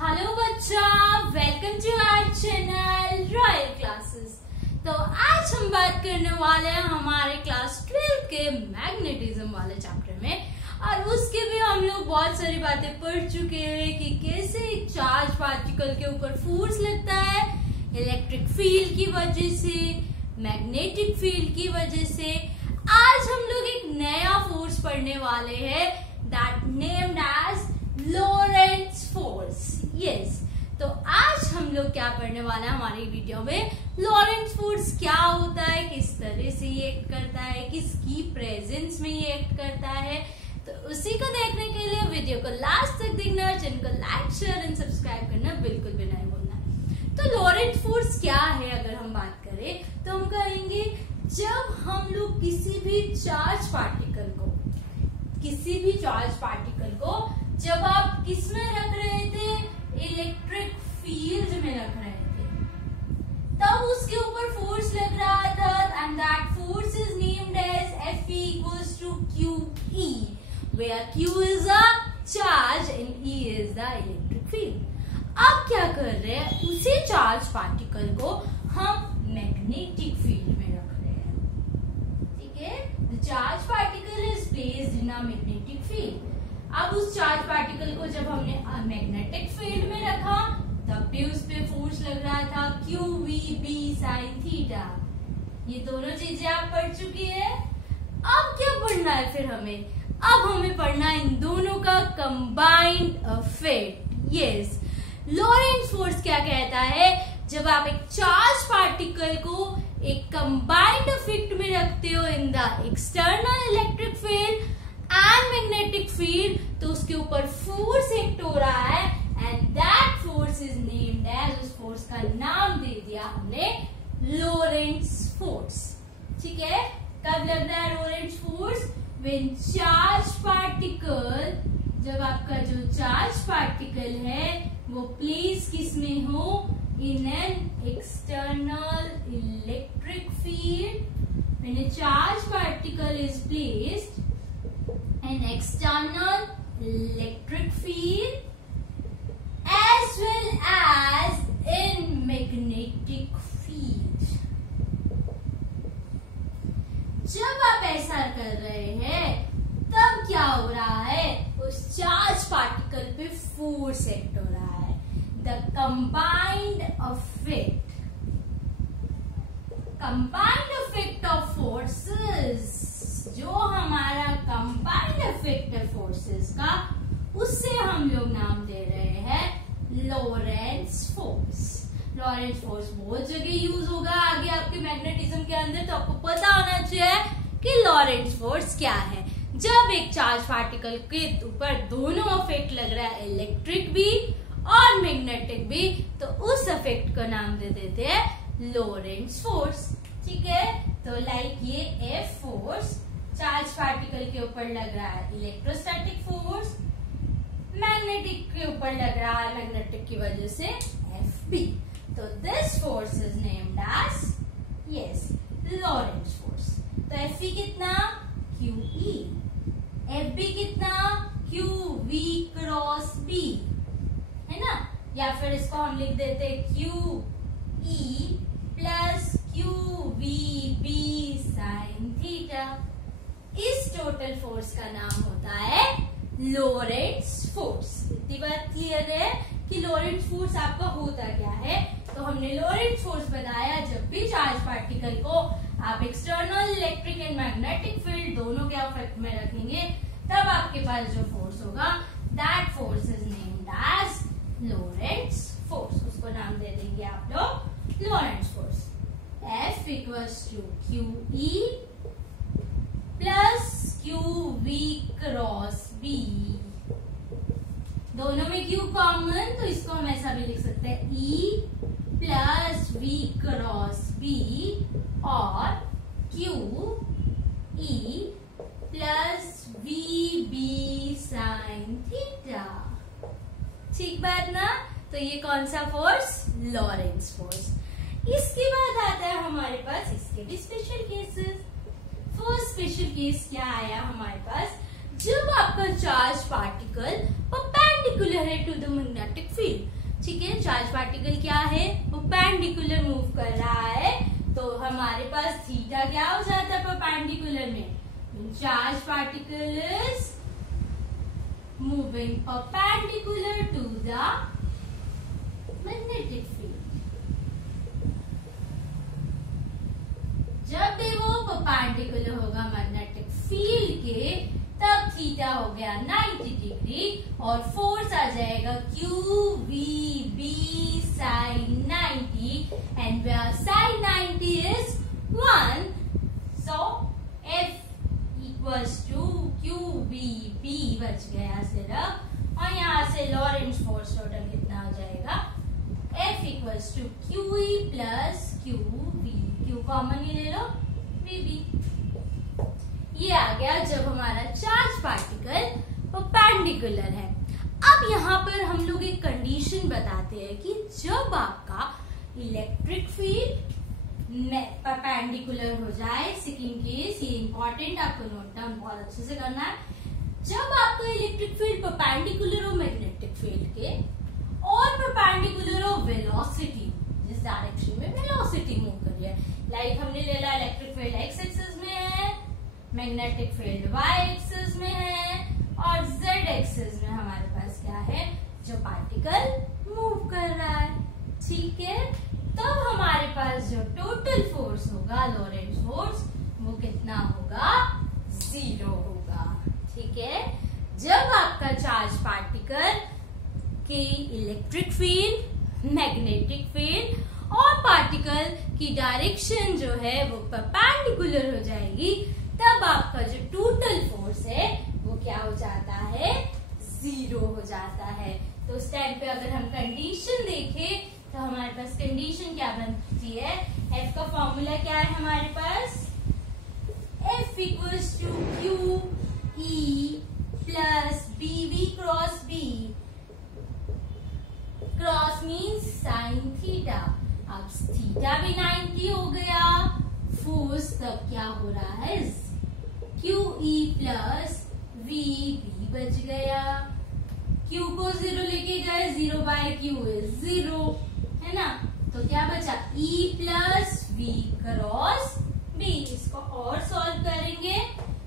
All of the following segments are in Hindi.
हेलो बच्चा, welcome to our channel royal classes. तो आज हम बात करने वाले हैं हमारे क्लास 12 के मैग्नेटिज्म वाले चैप्टर में, और उसके भी हम लोग बहुत सारी बातें पढ़ चुके हैं कि कैसे एक चार्ज पार्टिकल के ऊपर फोर्स लगता है इलेक्ट्रिक फील्ड की वजह से, मैग्नेटिक फील्ड की वजह से। आज हम लोग एक नया फोर्स पढ़ने वाले हैं that named as Lorentz force. Yes, तो आज हम लोग क्या पढ़ने वाला है हमारी वीडियो में, लॉरेंट्ज फोर्स क्या होता है, किस तरह से ये एक्ट करता है, किसकी प्रेजेंस में ये एक्ट करता है। तो उसी को देखने के लिए वीडियो को लास्ट तक देखना, चैनल को लाइक शेयर एंड सब्सक्राइब करना बिल्कुल भी नहीं भूलना। तो लॉरेंट्ज फोर्स क्या है अगर हम बात करें तो हम कहेंगे जब हम लोग किसी भी चार्ज पार्टिकल को जब आप किस में रख रहे थे, इलेक्ट्रिक फील्ड में रख रहे थे, तब उसके ऊपर फोर्स लग रहा था and that force is named as Fe equals to QE, where Q is a charge and E is the electric field। अब क्या कर रहे हैं, उसी चार्ज पार्टिकल को हम मैग्नेटिक फील्ड में रख रहे हैं। ठीक है, the charge particle is placed in a magnetic field. अब उस चार्ज पार्टिकल को जब हमने मैग्नेटिक फील्ड में रखा तब भी उस पे फोर्स लग रहा था QVB sin थीटा। ये दोनों चीजें आप पढ़ चुकी है। अब क्या पढ़ना है फिर हमें, अब हमें पढ़ना है इन दोनों का combined effect. Yes, Lorentz force क्या कहता है, जब आप एक चार्ज पार्टिकल को एक कंबाइंड इफेक्ट में रखते हो in the external electric field and magnetic field, तो उसके ऊपर फोर्स एक्ट हो रहा है and that force is named as, उस फोर्स का नाम दे दिया हमने लॉरेंट्ज फोर्स। ठीक है, कब लगता है लॉरेंट्ज फोर्स, व्हेन चार्ज पार्टिकल, जब आपका जो चार्ज पार्टिकल है वो प्लेस किस में हो, in an external electric field. When a charge particle is placed an external electric field as well as in magnetic field। जब आप ऐसा कर रहे हैं तब क्या हो रहा है, उस चार्ज पार्टिकल पे फोर्स एक्ट हो रहा है। The combined effect of forces, जो हमारा कंबाइंड इफेक्ट है फोर्सेस का, उससे हम लोग नाम दे रहे हैं लॉरेंट्ज फोर्स। लॉरेंट्ज फोर्स बहुत जगह यूज होगा आगे आपके मैग्नेटिज्म के अंदर, तो आपको पता होना चाहिए कि लॉरेंट्ज फोर्स क्या है। जब एक चार्ज पार्टिकल के ऊपर दोनों इफेक्ट लग रहा है, इलेक्ट्रिक भी और मैग्नेटिक भी, तो उस इफेक्ट का नाम दे देते हैं लॉरेंट्ज फोर्स। ठीक है, तो लाइक ये F फोर्स चार्ज पार्टिकल के ऊपर लग रहा है, इलेक्ट्रोस्टैटिक फोर्स मैग्नेटिक के ऊपर लग रहा है, मैग्नेटिक की वजह से Fb। तो this force is named as yes Lorentz force. तो Fe कितना, QE, Fb कितना, QV क्रॉस B, है ना, या फिर इसको हम लिख देते QE plus QVB sin theta. इस टोटल फोर्स का नाम होता है लॉरेंट्ज फोर्स। इतनी बात क्लियर है कि लॉरेंट्ज फोर्स आपका होता क्या है। तो हमने लॉरेंट्ज फोर्स बताया, जब भी चार्ज पार्टिकल को आप external electric and magnetic field दोनों के इफेक्ट में रखेंगे, तब आपके पास जो फोर्स होगा that force is named as Lorentz force. उसको नाम दे देंगे आप लोग Lorentz force. F equals to QE plus QV cross B। दोनों में Q कॉमन, तो इसको हम ऐसा भी लिख सकते हैं E plus V cross B और QE plus VB sin theta. ठीक बात ना। तो ये कौन सा फोर्स, लॉरेंट्ज फोर्स। इसके बाद आता है हमारे पास इसके भी special cases. First special case क्या आया हमारे पास, जब आपका चार्ज पार्टिकल परपेंडिकुलर है टू द मैग्नेटिक फील्ड, ठीक है, चार्ज पार्टिकल क्या है, परपेंडिकुलर मूव कर रहा है, तो हमारे पास थीटा क्या हो जाता है परपेंडिकुलर में, charge particle is moving perpendicular to the magnetic field. जब भी वो परपेंडिकुलर होगा मैग्नेटिक फील्ड के, तब थीटा हो गया 90 डिग्री और फोर्स आ जाएगा QVB sin 90 and where sin 90 is 1, so F equals to QVB बच गया सिर्फ, और यहाँ से लॉरेंट्ज फोर्स टोटल कितना हो जाएगा, F equals to QE plus QV, Q common ही ले लो, VB। ये आ गया जब हमारा चार्ज पार्टिकल परपेंडिकुलर है। अब यहाँ पर हम लोग एक कंडीशन बताते हैं कि जब आपका इलेक्ट्रिक फील्ड परपेंडिकुलर हो जाए, सेकंड केस, ये इंपॉर्टेंट, आपको नोट डाउन बहुत अच्छे से करना है। जब आपका इलेक्ट्रिक फील्ड परपेंडिकुलर हो मैग्नेटिक फील्ड के और परपेंडिकुलर हो वेलोसिटी, जिस डायरेक्शन में वेलोसिटी मूव कर रही है, लाइक हमने ले लिया इलेक्ट्रिक फील्ड एक्स एक्सिस में है, मैग्नेटिक फील्ड y एक्सिस में है और z एक्सिस में हमारे पास क्या है, जो पार्टिकल मूव कर रहा है, ठीक है। तब हमारे पास जो टोटल फोर्स होगा, लॉरेंट्ज फोर्स, वो कितना होगा, 0 होगा, ठीक है। जब आपका चार्ज पार्टिकल की इलेक्ट्रिक फील्ड, मैग्नेटिक फील्ड और पार्टिकल की डायरेक्शन जो है वो परपेंडिकुलर हो जाएगी, तब आपका जो टोटल फोर्स है वो क्या हो जाता है, 0 हो जाता है। तो उस टाइम पे अगर हम कंडीशन देखें तो हमारे पास कंडीशन क्या बनती है, F का फॉर्मूला क्या है हमारे पास, F equals to QE plus BV cross B, cross means sine theta. अब थीटा भी 90 हो गया, फोर्स तब क्या हो रहा है, QE प्लस VB बच गया, Q को 0 लेके गए, 0 बाय Q इज 0, है ना, तो क्या बचा, E plus V cross B। इसको और सॉल्व करेंगे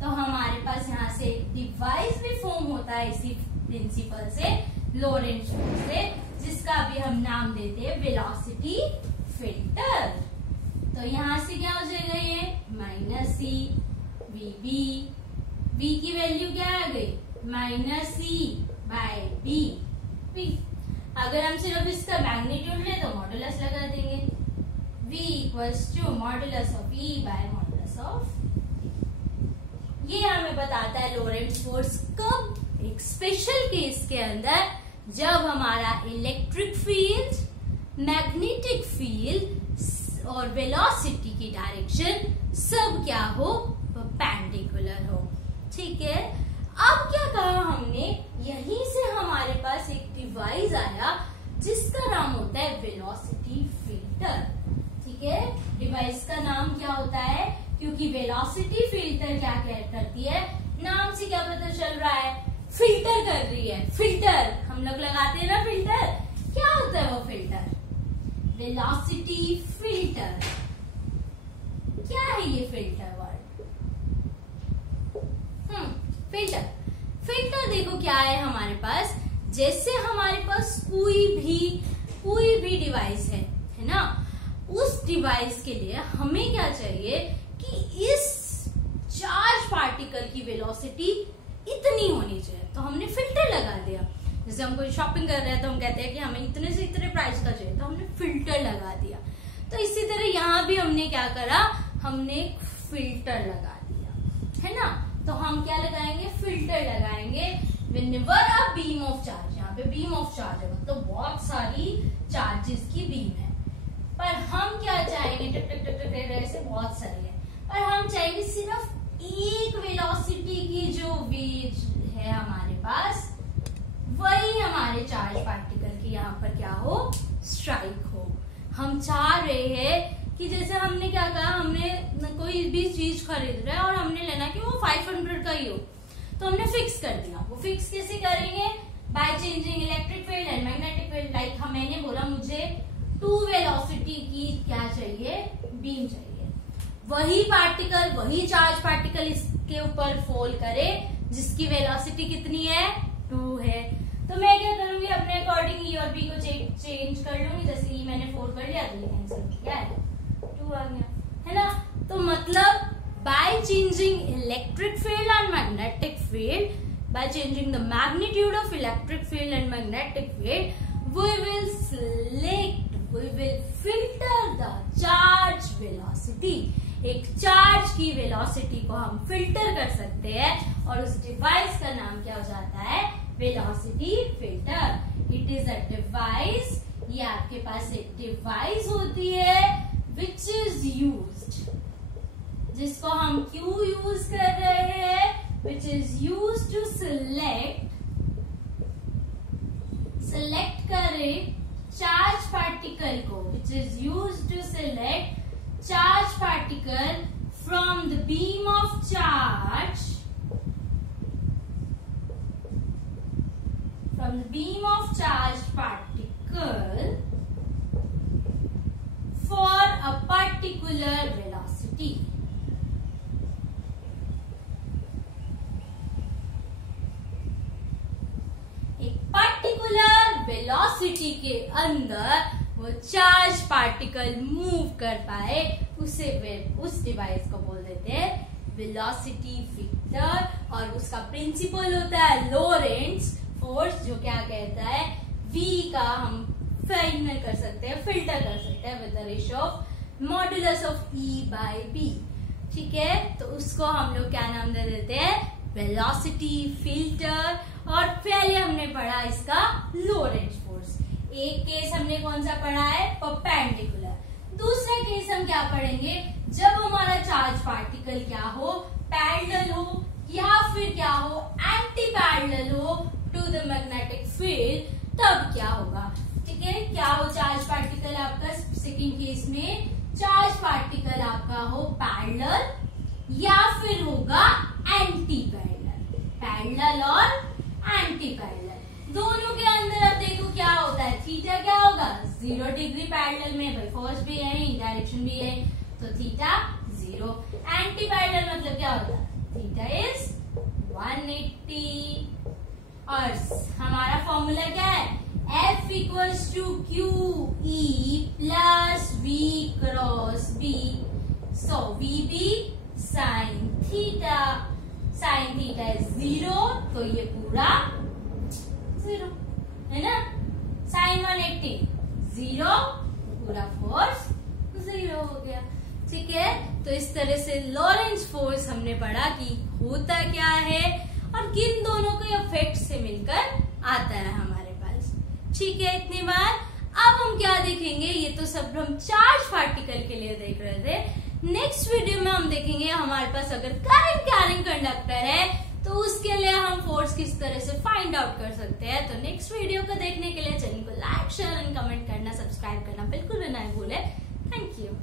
तो हमारे पास यहाँ से डिवाइस भी फॉर्म होता है इसी प्रिंसिपल से, लॉरेंट्ज फोर्स से, जिसका भी हम नाम देते हैं वेलोसिटी फिल्टर। तो यहाँ से क्या हो जाएगा, ये माइनस C VB, V की वैल्यू क्या आ गई, माइनस C बाय B। अगर हम सिर्फ इसका मैग्नीट्यूड ले तो मॉडुलस लगा देंगे, V equals to modulus of E by modulus of. ये हमें बताता है लॉरेंट्ज फोर्स कब, एक स्पेशल केस के अंदर, जब हमारा इलेक्ट्रिक फील्ड, मैग्नेटिक फील्ड और वेलोसिटी की डायरेक्शन सब क्या हो, परपेंडिकुलर हो, ठीक है। अब क्या कहा हमने, यहीं से हमारे पास एक डिवाइस आया जिसका नाम होता है वेलोसिटी फिल्टर, ठीक है। डिवाइस का नाम क्या होता है, क्योंकि वेलोसिटी फिल्टर क्या करती है, नाम से क्या पता चल रहा है, फिल्टर कर रही है। फिल्टर हम लोग लगाते हैं ना, फिल्टर क्या होता है वो फिल्टर, वेलोसिटी फिल्टर। क्या है ये फिल्टर वर्ड, फिल्टर देखो क्या है हमारे पास, जैसे हमारे पास कोई भी डिवाइस है ना, उस डिवाइस के लिए हमें क्या चाहिए कि इस चार्ज पार्टिकल की वेलोसिटी इतनी होनी चाहिए, तो हमने फिल्टर लगा दिया। जैसे हम कोई शॉपिंग कर रहे हैं तो हम कहते हैं कि हमें इतने से इतने प्राइस का चाहिए, तो हमने फिल्टर लगा दिया। तो इसी तरह यहाँ भी हमने क्या करा, हमने फिल्टर लगा दिया, है ना। तो हम क्या लगाएंगे, फिल्टर लगाएंगे। Whenever a beam of charge, यहाँ पे बीम ऑफ चार्ज है मतलब बहुत सारी चार्जेस की बीम है, पर हम क्या चाहेंगे, टक टक टक टक ऐसे बहुत सारे हैं, पर हम चाहेंगे सिर्फ एक वेलोसिटी की जो वेज है हमारे पास, वही हमारे चार्ज पार्टिकल की यहाँ पर क्या हो, स्ट्राइक हो। हम चाह रहे हैं कि जैसे हमने क्या कहा, हमने कोई भी चीज खरीद रहे हैं और हमने लेना कि वो 500 का ही हो, तो हमने फिक्स कर दिया। वो फिक्स कैसे करेंगे, by changing electric field and magnetic field. Like मैंने टू वेलोसिटी की क्या चाहिए, बीम चाहिए। वही पार्टिकल, वही चार्ज पार्टिकल इसके ऊपर फॉल करे जिसकी वेलोसिटी कितनी है, 2 है। तो मैं क्या करूंगी, अपने अकॉर्डिंग ई और बी को चेंज कर लूंगी। जैसे ई मैंने 4 कर लिया तो ये कैंसिल किया है, 2 आ गया, है ना। तो मतलब by changing electric field and magnetic field, by changing the magnitude of electric field and magnetic field, we will filter the charge velocity। एक चार्ज की वेलोसिटी को हम फिल्टर कर सकते हैं और उस डिवाइस का नाम क्या हो जाता है, velocity filter. It is a device, ये आपके पास एक डिवाइस होती है विच इज यूज्ड, जिसको हम क्यों यूज कर रहे हैं, which is used to select करे charge particle को, which is used to select charge particle from the beam of charge, from the beam of charged particle for a particular velocity। Particular velocity के अंदर वो चार्ज पार्टिकल मूव कर पाए, उस डिवाइस को बोल देते हैं वेलोसिटी फिल्टर। और उसका प्रिंसिपल होता है लोरेंट्ज फोर्स, जो क्या कहता है, V का हम फाइनल कर सकते हैं, फिल्टर कर सकते हैं with the ratio of modulus of E/B। ठीक है, तो उसको हम लोग क्या नाम दे देते हैं, वेलोसिटी फिल्टर। और पहले हमने पढ़ा इसका लोरेंट्ज फोर्स। एक केस हमने कौन सा पढ़ा है, परपेंडिकुलर। दूसरा केस हम क्या पढ़ेंगे, जब हमारा चार्ज पार्टिकल क्या हो, पैरेलल हो या फिर क्या हो, एंटी पैरेलल हो टू द मैग्नेटिक फील्ड, तब क्या होगा। ठीक है, क्या हो चार्ज पार्टिकल आपका, सेकेंड केस में चार्ज पार्टिकल आपका हो पैरेलल या फिर होगा एंटी पैरेलल। पैरेलल और एंटी पैरेलल दोनों के अंदर अब देखो क्या होता है, थीटा क्या होगा, 0 डिग्री पैरेलल में, भाई फोर्स भी है, डायरेक्शन भी है, तो थीटा 0। एंटी पैरेलल मतलब क्या होता है, थीटा इज 180। और हमारा फॉर्मूला क्या है, F equals to QE plus V cross B। So VB sine theta, sine theta is 0, तो ये पूरा 0 है ना। साइन 180 0, पूरा फोर्स 0 हो गया। ठीक है, तो इस तरह से लॉरेंट्ज फोर्स हमने पढ़ा कि होता क्या है और किन दोनों के इफेक्ट से मिलकर आता है हमारे पास। ठीक है, इतनी बार। अब हम क्या देखेंगे, ये तो सब हम चार्ज पार्टिकल के लिए देख रहे थे। नेक्स्ट वीडियो में हम देखेंगे हमारे पास अगर करंट कैरिंग कंडक्टर है तो उसके लिए हम फोर्स किस तरह से फाइंड आउट कर सकते हैं। तो नेक्स्ट वीडियो को देखने के लिए चैनल को लाइक, शेयर एंड कमेंट करना, सब्सक्राइब करना बिल्कुल भी ना भूले। Thank you.